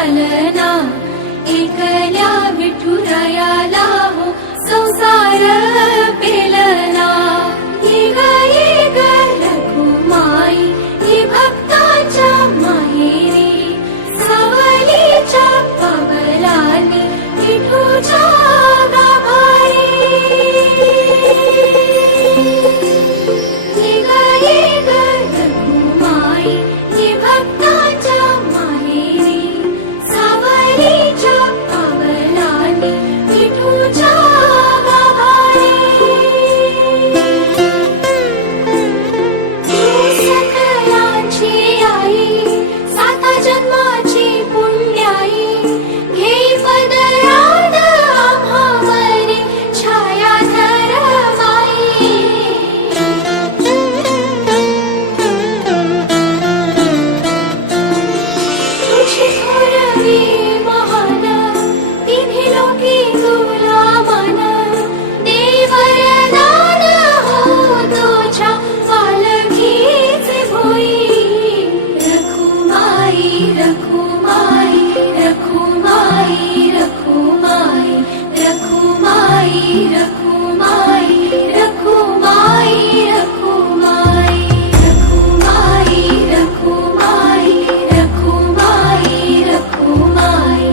लालना एकल्या विठुरायाला हो संसार पेलना ये ग रघुमाई ही भक्ताच्या माहेरी सावलीच्या पावलांनी विठूच्या गाभारी ये ग रघुमाई ही भक्ताच्या माहेरी सावलीच्या पावलांनी विठूच्या गाभारी सकलांची आई साता जन्माची पुण्याई घेई पदरात आम्हावरी छायाधर माई तुझी थोरवी महान तिन्ही लोकी तुला मान दे वरदान हो तुझ्या पालखीचे भोई रखुमाई रखुमाई रखुमाई रखुमाई रखुमाई रखुमाई रखुमाई रखुमाई रखुमाई रखुमाई रखुमाई रखुमाई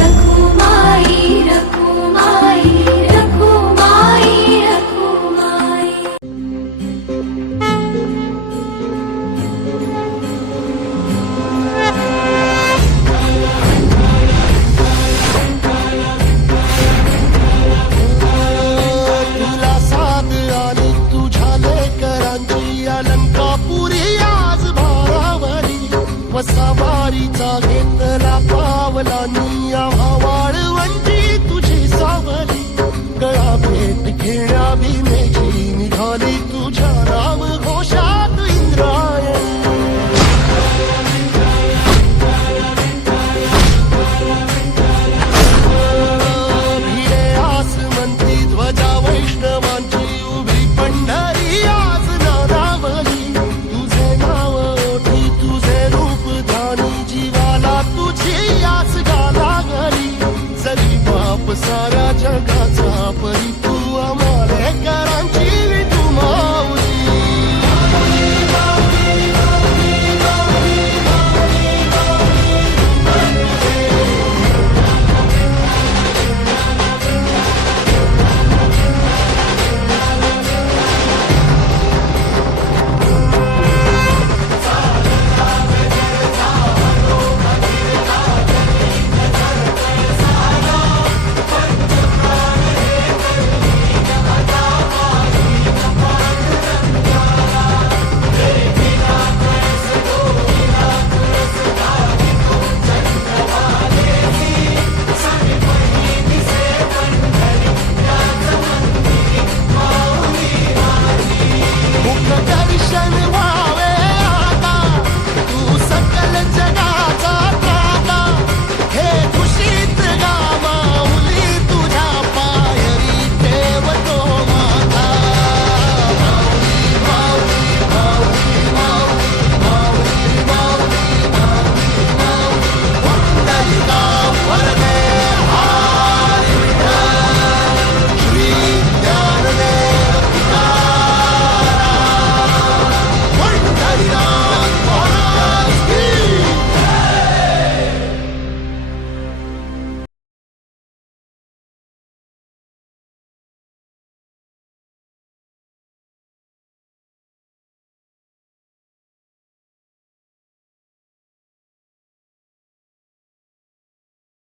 रखुमाई रखुमाई रखुमाई रखुमाई तुला साथ आली तुझ्या लेकरांची अलंकापुरी आज भारावरी वसावारीचा घेतला पावलांनी आम्हा वाळवंटी तुझी सावली गळा भेट घेण्या भीमेची निघाली तुझ्या राम घोषात इंद्रायणी भिडे आसमंती ध्वजा वैष्णवांची उभी पंढरी आज नारावली तुझे नाव ओठी तुझे रूप धानी जीवाला तुझी आस गाला गली जरी बाप सारा जग